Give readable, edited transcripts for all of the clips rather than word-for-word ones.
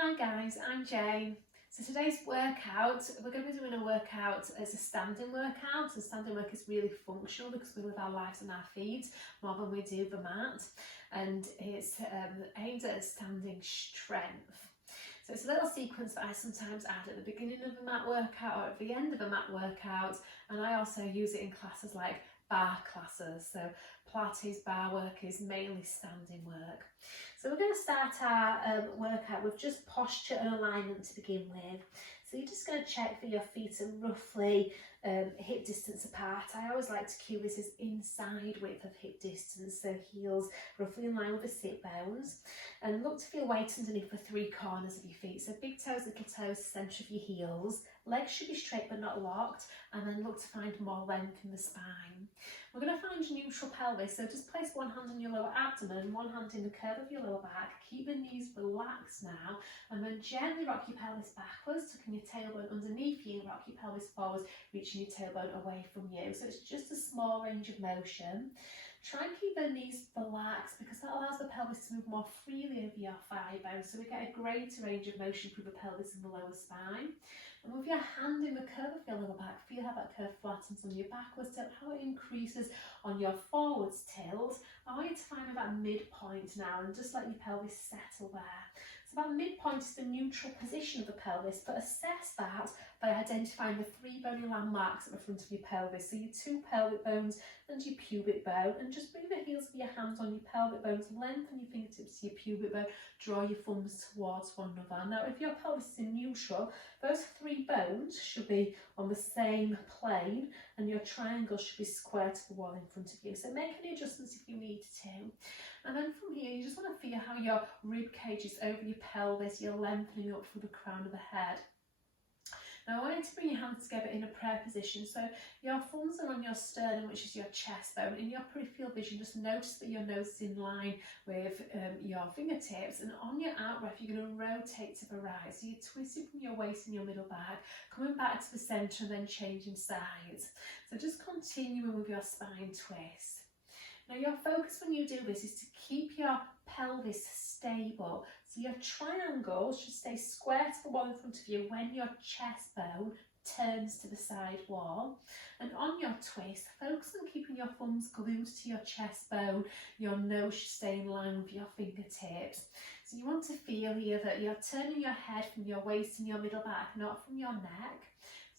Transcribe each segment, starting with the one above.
Hi guys, I'm Jane. So today's workout, we're going to be doing a workout as a standing workout. And standing work is really functional because we live our lives on our feet more than we do the mat. And it's aimed at standing strength. So it's a little sequence that I sometimes add at the beginning of a mat workout or at the end of a mat workout. And I also use it in classes like bar classes. So Pilates bar work is mainly standing work. So we're going to start our workout with just posture and alignment to begin with. So you're just going to check that your feet are roughly hip distance apart. I always like to cue this as inside width of hip distance, so heels roughly in line with the sit bones. And look to feel weight underneath the three corners of your feet. So big toes, little toes, centre of your heels. Legs should be straight but not locked, and then look to find more length in the spine. We're going to find neutral pelvis, so just place one hand on your lower abdomen, one hand in the curve of your lower back. Keep the knees relaxed now, and then gently rock your pelvis backwards, tucking your tailbone underneath you, rock your pelvis forwards, reaching your tailbone away from you. So it's just a small range of motion. Try and keep the knees relaxed because that allows the pelvis to move more freely over your thigh bones, so we get a greater range of motion through the pelvis and the lower spine. And with your hand in the curve of your lower back, feel how that curve flattens on your backwards tilt, how it increases on your forwards tilt. I want you to find that midpoint now and just let your pelvis settle there. So that midpoint is the neutral position of the pelvis, but assess that by identifying the three bony landmarks at the front of your pelvis. So your two pelvic bones and your pubic bone, and just bring the heels of your hands on your pelvic bones, lengthen your fingertips to your pubic bone, draw your thumbs towards one another. Now if your pelvis is in neutral, those three bones should be on the same plane and your triangle should be square to the wall in front of you. So make any adjustments if you need to. And then from here, you just want to feel how your rib cage is over your pelvis, you're lengthening up through the crown of the head. Now I want you to bring your hands together in a prayer position. So your thumbs are on your sternum, which is your chest bone. In your peripheral vision, just notice that your nose is in line with your fingertips. And on your out breath, you're going to rotate to the right. So you're twisting from your waist and your middle back, coming back to the centre and then changing sides. So just continuing with your spine twist. Now your focus when you do this is to keep your pelvis stable. So your triangle should stay square to the wall in front of you when your chest bone turns to the side wall. And on your twist, focus on keeping your thumbs glued to your chest bone. Your nose should stay in line with your fingertips. So you want to feel here that you're turning your head from your waist and your middle back, not from your neck.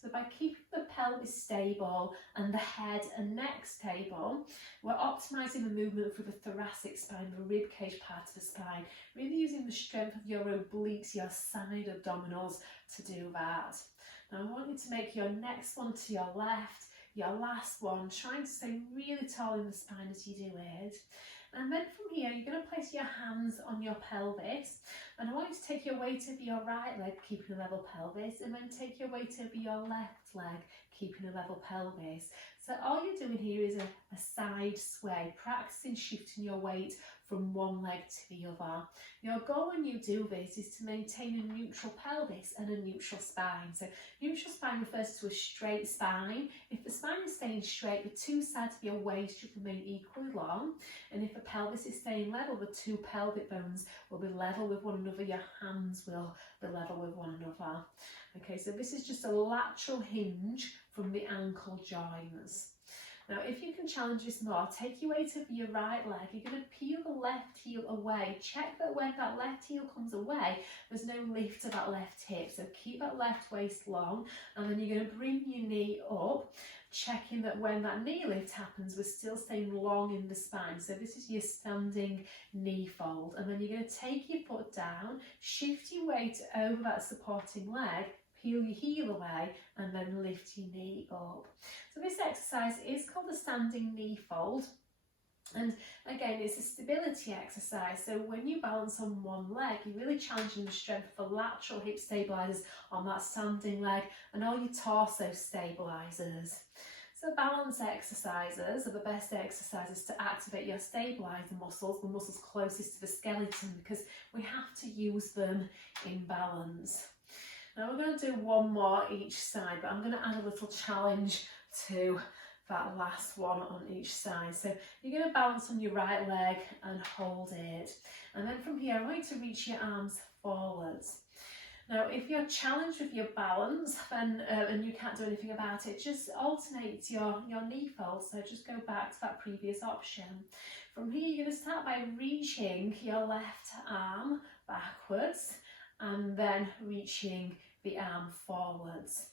So by keeping the pelvis stable and the head and neck stable, we're optimising the movement through the thoracic spine, the rib cage part of the spine, really using the strength of your obliques, your side abdominals to do that. Now I want you to make your next one to your left, your last one, trying to stay really tall in the spine as you do it. And then from here, you're going to place your hands on your pelvis. And I want you to take your weight over your right leg, keeping a level pelvis, and then take your weight over your left leg, keeping a level pelvis. So all you're doing here is a side sway, practicing shifting your weight from one leg to the other. Your goal when you do this is to maintain a neutral pelvis and a neutral spine. So neutral spine refers to a straight spine. If the spine is staying straight, the two sides of your waist should remain equally long. And if the pelvis is staying level, the two pelvic bones will be level with one another. Your hands will be level with one another. Okay, so this is just a lateral hinge from the ankle joints. Now, if you can challenge this more, take your weight over your right leg. You're going to peel the left heel away. Check that when that left heel comes away, there's no lift to that left hip. So keep that left waist long, and then you're going to bring your knee up, checking that when that knee lift happens, we're still staying long in the spine. So this is your standing knee fold. And then you're going to take your foot down, shift your weight over that supporting leg, peel your heel away, and then lift your knee up. So this exercise is called the standing knee fold. And again, it's a stability exercise. So when you balance on one leg, you're really challenging the strength of the lateral hip stabilizers on that standing leg and all your torso stabilizers. So balance exercises are the best exercises to activate your stabilizer muscles, the muscles closest to the skeleton, because we have to use them in balance. Now we're going to do one more each side, but I'm going to add a little challenge to that last one on each side. So you're going to balance on your right leg and hold it. And then from here, I want you to reach your arms forwards. Now, if you're challenged with your balance then, and you can't do anything about it, just alternate your knee folds. So just go back to that previous option. From here, you're going to start by reaching your left arm backwards and then reaching the arm forwards.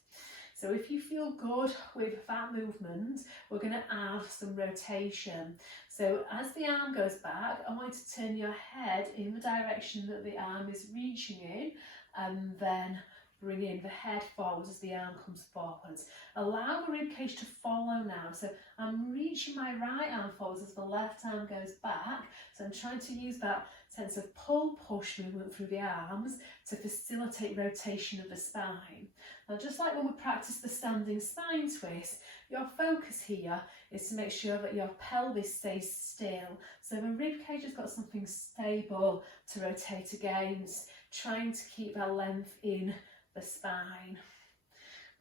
So if you feel good with that movement, we're going to add some rotation. So as the arm goes back, I want you to turn your head in the direction that the arm is reaching in, and then bring in the head forwards as the arm comes forwards. Allow the ribcage to follow now. So I'm reaching my right arm forwards as the left arm goes back. So I'm trying to use that sense of pull-push movement through the arms to facilitate rotation of the spine. Now, just like when we practice the standing spine twist, your focus here is to make sure that your pelvis stays still. So the ribcage has got something stable to rotate against, trying to keep that length in the spine.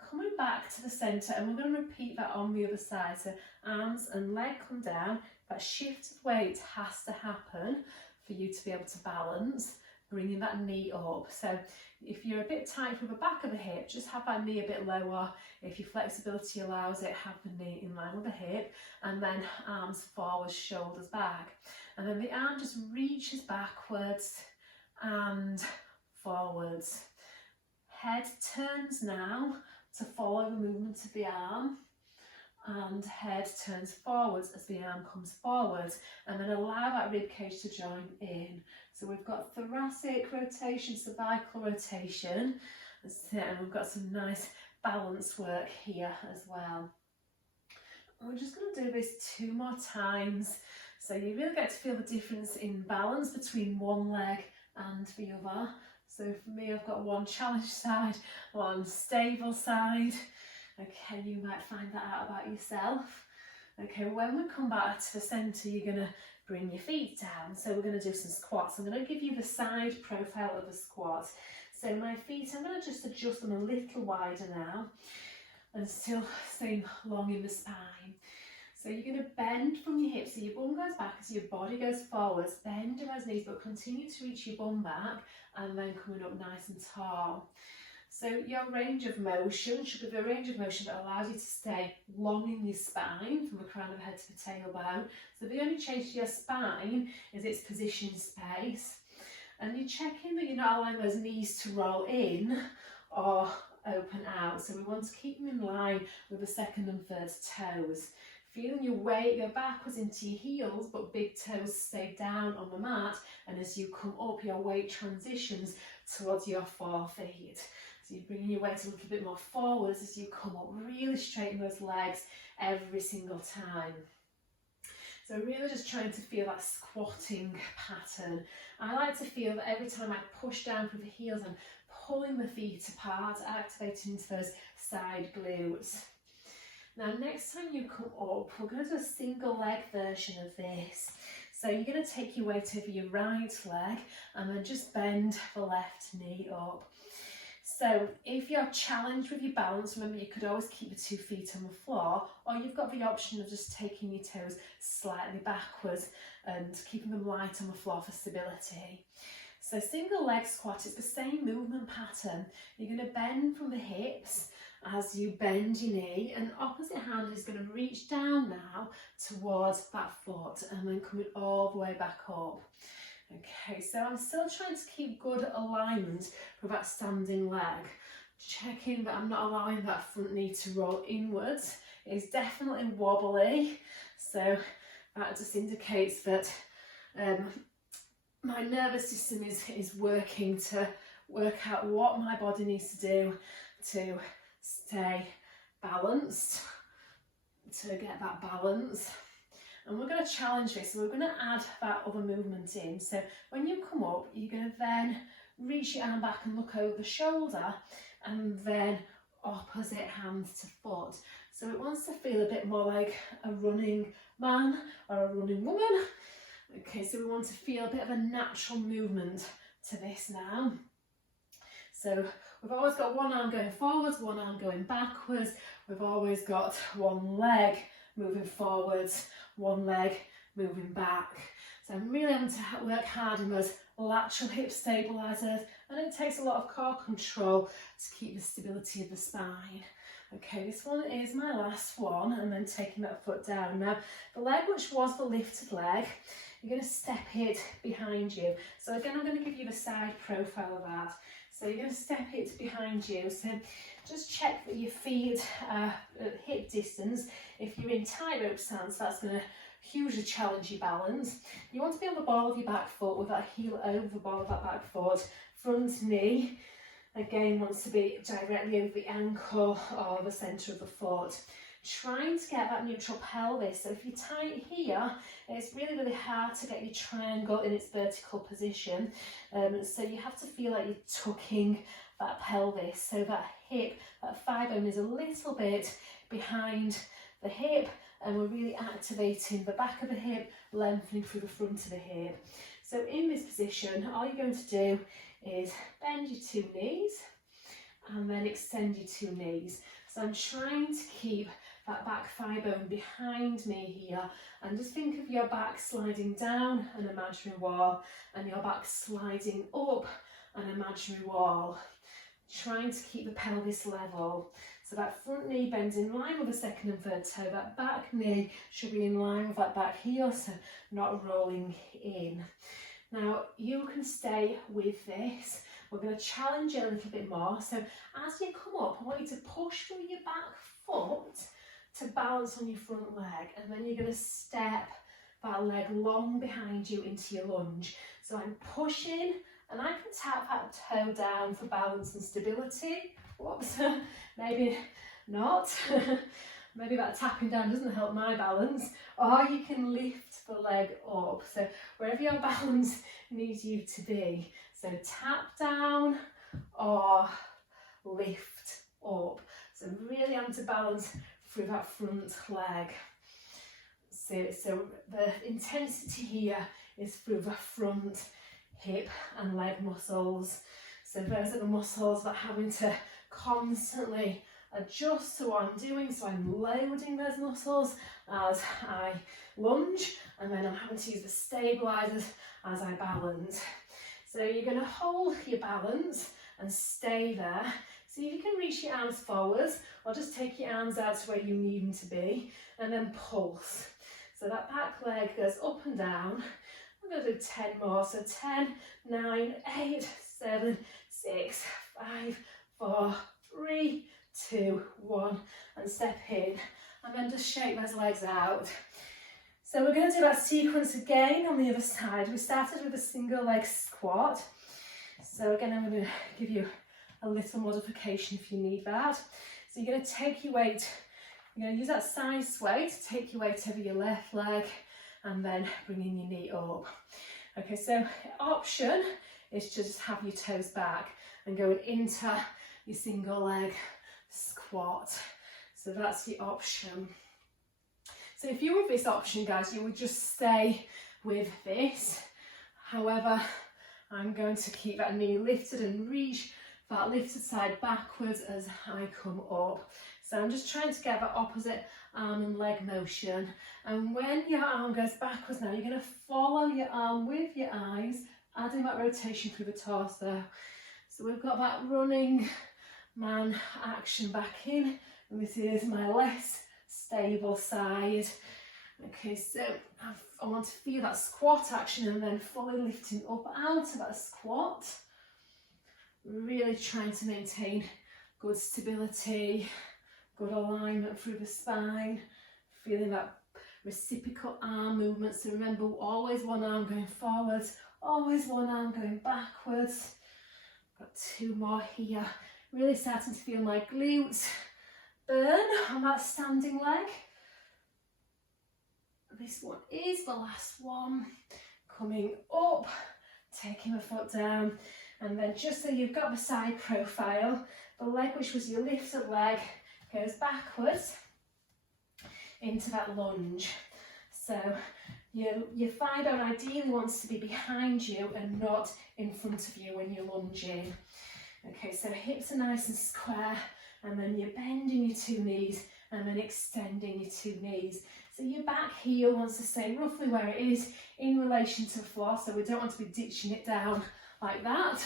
Coming back to the centre, and we're going to repeat that on the other side. So arms and leg come down. That shift of weight has to happen for you to be able to balance, bringing that knee up. So if you're a bit tight from the back of the hip, just have that knee a bit lower. If your flexibility allows it, have the knee in line with the hip, and then arms forwards, shoulders back. And then the arm just reaches backwards and forwards. Head turns now to follow the movement of the arm, and head turns forwards as the arm comes forwards, and then allow that rib cage to join in. So we've got thoracic rotation, cervical rotation, and we've got some nice balance work here as well. And we're just going to do this 2 more times, so you really get to feel the difference in balance between one leg and the other. So for me, I've got one challenge side, one stable side. Okay, you might find that out about yourself. Okay, when we come back to the centre, you're going to bring your feet down. So we're going to do some squats. I'm going to give you the side profile of the squat. So my feet, I'm going to just adjust them a little wider now and still staying long in the spine. So you're going to bend from your hips, so your bum goes back as your body goes forwards, bend in those knees, but continue to reach your bum back and then coming up nice and tall. So your range of motion should be the range of motion that allows you to stay long in your spine from the crown of the head to the tailbone. So the only change to your spine is its position space. And you're checking that you're not allowing those knees to roll in or open out. So we want to keep them in line with the second and third toes. Feeling your weight go backwards into your heels, but big toes stay down on the mat. And as you come up, your weight transitions towards your forefeet. So you're bringing your weight a little bit more forwards as you come up. Really straighten those legs every single time. So really just trying to feel that squatting pattern. I like to feel that every time I push down through the heels, I'm pulling the feet apart, activating into those side glutes. Now next time you come up, we're going to do a single leg version of this. So you're going to take your weight over your right leg and then just bend the left knee up. So if you're challenged with your balance, remember you could always keep your 2 feet on the floor, or you've got the option of just taking your toes slightly backwards and keeping them light on the floor for stability. So single leg squat is the same movement pattern. You're going to bend from the hips as you bend your knee, and opposite hand is going to reach down now towards that foot and then coming all the way back up. Okay, so I'm still trying to keep good alignment for that standing leg. Checking that I'm not allowing that front knee to roll inwards. It's definitely wobbly, so that just indicates that my nervous system is working to work out what my body needs to do to stay balanced, to get that balance. And we're going to challenge this, so we're going to add that other movement in. So when you come up, you're going to then reach your arm back and look over the shoulder, and then opposite hand to foot. So it wants to feel a bit more like a running man or a running woman. Okay, so we want to feel a bit of a natural movement to this now. So we've always got one arm going forwards, one arm going backwards. We've always got one leg moving forwards, one leg moving back. So I'm really having to work hard in those lateral hip stabilizers, and it takes a lot of core control to keep the stability of the spine. Okay, this one is my last one, and then taking that foot down. Now, the leg which was the lifted leg, you're going to step it behind you. So again, I'm going to give you the side profile of that. So you're going to step it behind you. So just check that your feet are at hip distance. If you're in tightrope stance, that's going to hugely challenge your balance. You want to be on the ball of your back foot with that heel over the ball of that back foot. Front knee, again, wants to be directly over the ankle or the centre of the foot. Trying to get that neutral pelvis. So if you're tight here, it's really, really hard to get your triangle in its vertical position. So you have to feel like you're tucking that pelvis. So that hip, that thigh bone is a little bit behind the hip, and we're really activating the back of the hip, lengthening through the front of the hip. So in this position, all you're going to do is bend your two knees and then extend your two knees. So I'm trying to keep that back thigh bone behind me here, and just think of your back sliding down an imaginary wall and your back sliding up an imaginary wall. Trying to keep the pelvis level. So that front knee bends in line with the second and third toe. That back knee should be in line with that back heel, so not rolling in. Now you can stay with this. We're going to challenge it a little bit more. So as you come up, I want you to push through your back foot to balance on your front leg, and then you're going to step that leg long behind you into your lunge. So I'm pushing, and I can tap that toe down for balance and stability. Whoops, maybe not. Maybe that tapping down doesn't help my balance. Or you can lift the leg up. So wherever your balance needs you to be. So tap down or lift up. So really having to balance through that front leg. So the intensity here is through the front hip and leg muscles. So those are the muscles that are having to constantly adjust to what I'm doing. So I'm loading those muscles as I lunge, and then I'm having to use the stabilizers as I balance. So you're going to hold your balance and stay there. See if you can reach your arms forwards, or just take your arms out to where you need them to be, and then pulse. So that back leg goes up and down. I'm going to do 10 more. So 10, 9, 8, 7, 6, 5, 4, 3, 2, 1, and step in, and then just shake those legs out. So we're going to do that sequence again on the other side. We started with a single leg squat. So again, I'm going to give you a little modification if you need that. So you're going to take your weight, you're going to use that side sway to take your weight over your left leg, and then bringing your knee up. Okay, so option is to just have your toes back and going into your single leg squat. So that's the option. So if you're with this option, guys, you would just stay with this. However, I'm going to keep that knee lifted and reach that lifted side backwards as I come up. So I'm just trying to get that opposite arm and leg motion. And when your arm goes backwards now, you're going to follow your arm with your eyes, adding that rotation through the torso. So we've got that running man action back in, and this is my less stable side. Okay, so I want to feel that squat action, and then fully lifting up out of that squat. Really trying to maintain good stability, good alignment through the spine, feeling that reciprocal arm movement. So remember, always one arm going forwards, always one arm going backwards. Got 2 more here. Really starting to feel my glutes burn on that standing leg. This one is the last one. Coming up, taking the foot down, and then just so you've got the side profile, the leg which was your lifted leg goes backwards into that lunge. So your thigh bone ideally wants to be behind you and not in front of you when you're lunging. Okay, so hips are nice and square, and then you're bending your 2 knees and then extending your 2 knees. So your back heel wants to stay roughly where it is in relation to the floor, so we don't want to be ditching it down like that.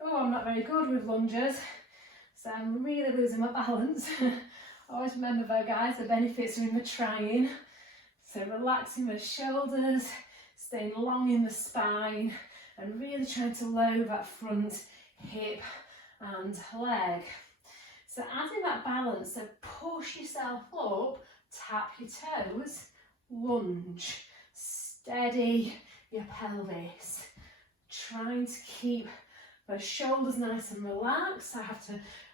Oh, I'm not very good with lunges, so I'm really losing my balance. Always remember though guys, the benefits are in the trying. So relaxing the shoulders, staying long in the spine, and really trying to lower that front hip and leg. So adding that balance, so push yourself up, tap your toes, lunge, steady your pelvis. Trying to keep those shoulders nice and relaxed.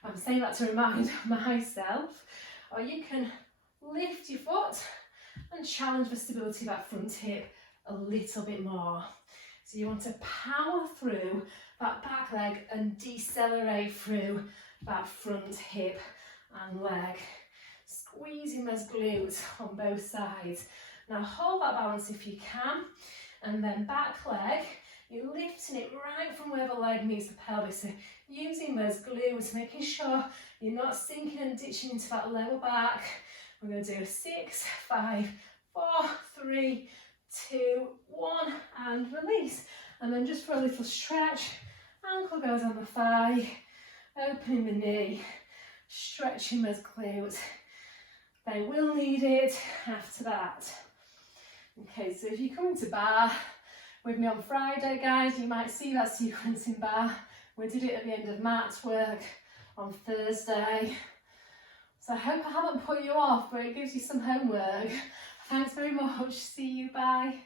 I'm saying that to remind myself. Or you can lift your foot and challenge the stability of that front hip a little bit more. So you want to power through that back leg and decelerate through that front hip and leg. Squeezing those glutes on both sides. Now hold that balance if you can, and then back leg, you're lifting it right from where the leg meets the pelvis. So using those glutes, making sure you're not sinking and ditching into that lower back. We're going to do 6, 5, 4, 3, 2, 1, and release. And then just for a little stretch, ankle goes on the thigh, opening the knee, stretching those glutes. They will need it after that. Okay, so if you come into bar with me on Friday, guys, you might see that sequence in bar. We did it at the end of mat work on Thursday. So I hope I haven't put you off, but it gives you some homework. Thanks very much. See you. Bye.